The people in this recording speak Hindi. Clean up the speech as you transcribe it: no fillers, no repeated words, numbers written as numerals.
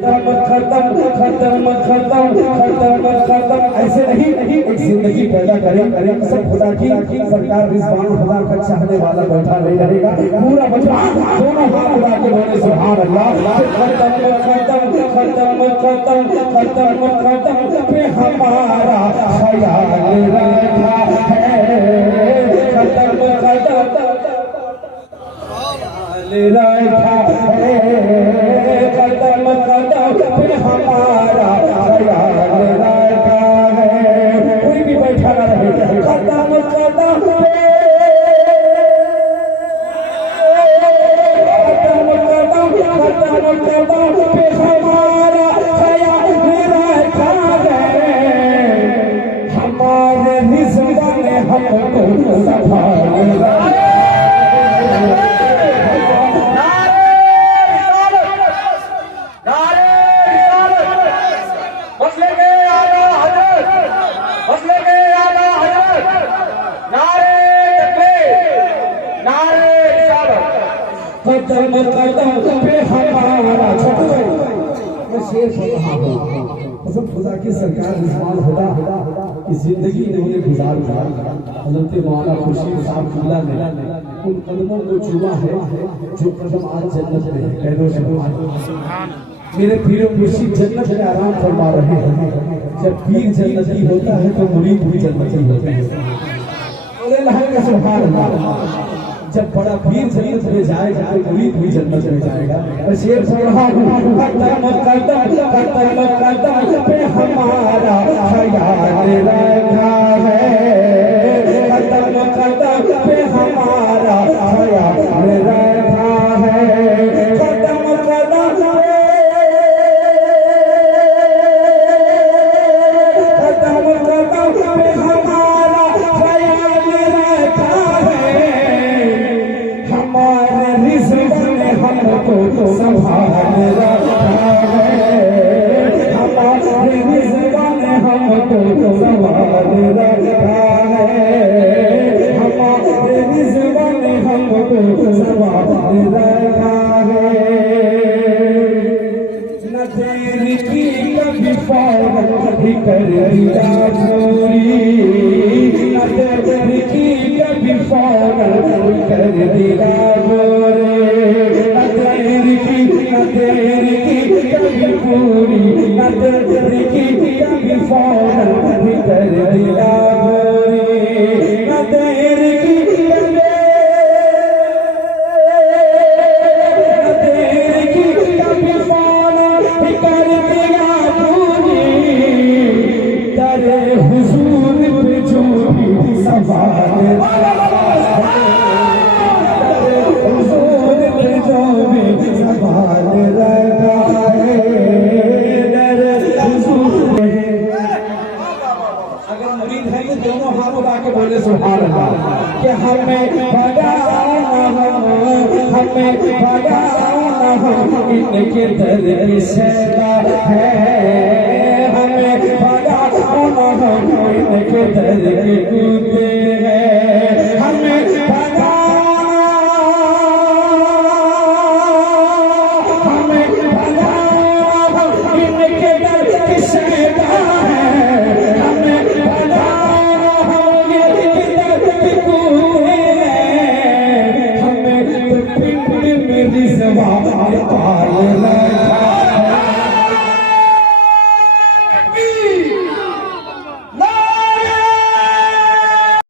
खत्म खत्म खत्म खत्म खत्म ऐसे नहीं एक जिंदगी पैदा करें सब खुदा की सरकार रिजवान खुदा का चाहने वाला बैठा नहीं रहेगा पूरा बचा दोनों हाथ उठा के बोले सुभान अल्लाह खत्म खत्म खत्म खत्म खत्म खत्म पे हमारा ख्याल रखा है खत्म खत्म रखा है कदम कदम पे हमारा ख्याल रखा है कोई भी बैठा ना रहे कदम कदम पे कदम कदम पे हमारा ख्याल रखा है हमारे रिज़्क़ ने हमको संभाल रखा कदम कदम पे हमारा मैं शेर पढ़ रहा हूँ कसम खुदा की सरकार रिज़वान खुदा की जिंदगी इन्होंने गुजार हज़रत मौलाना खुर्शीद साहब किबला ने उन कदमों को चुमा है जो कदम आज जन्नत में है कह दो सुभान मेरे पीर मुर्शिद जन्नत में आराम फरमा रहे हैं जब पीर जन्नती होता है तो मुरीद भी जन्नती होते हैं बोले लहर सुभान अल्लाह जब बड़ा पीर जन्नत में जाएगा तो मुरीद भी जन्नत में जाएगा मैं शेर पढ़ रहा हूँ कदम कदम कदम पे हमारा ख्याल रखा है कदम कदम पे हमारा ख्याल रखा है कदम कदम कदम कदम पे हमारा ख्याल रखा है हमारे रिज़्क़ ने हमको संभाल रखा है हमारे रिज़्क़ ने हमको संभाल रखा है हमारे रिज़्क़ ने हमको संभाल रखा है न तेरी की कभी फौरन भी कर दिया पूरी न तेरी की कभी फौरन भी कर दिया तेरी की कभी पूरी न तेरी की कभी फौरन भी कर दिया न तेरी की सुभान अल्लाह कि हमें भगाना इनके दर से है हमें भगाना इनके दर